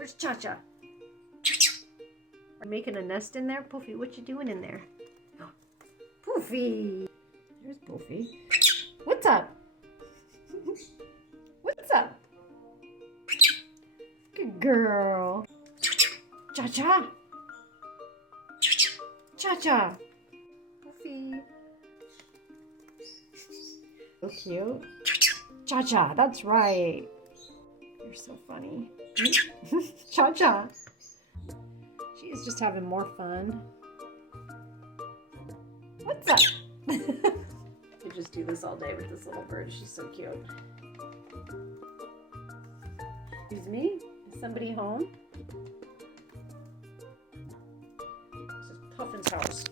Where's Cha-Cha? Are you making a nest in there? Puffy, what you doing in there? Puffy! There's Puffy. What's up? What's up? Good girl. Cha-Cha! Cha-Cha! Puffy. So cute. Cha-Cha, that's right. You're so funny. Cha-Cha. She is just having more fun. What's up? You just do this all day with this little bird. She's so cute. Excuse me? Is somebody home? This is Puffin's house.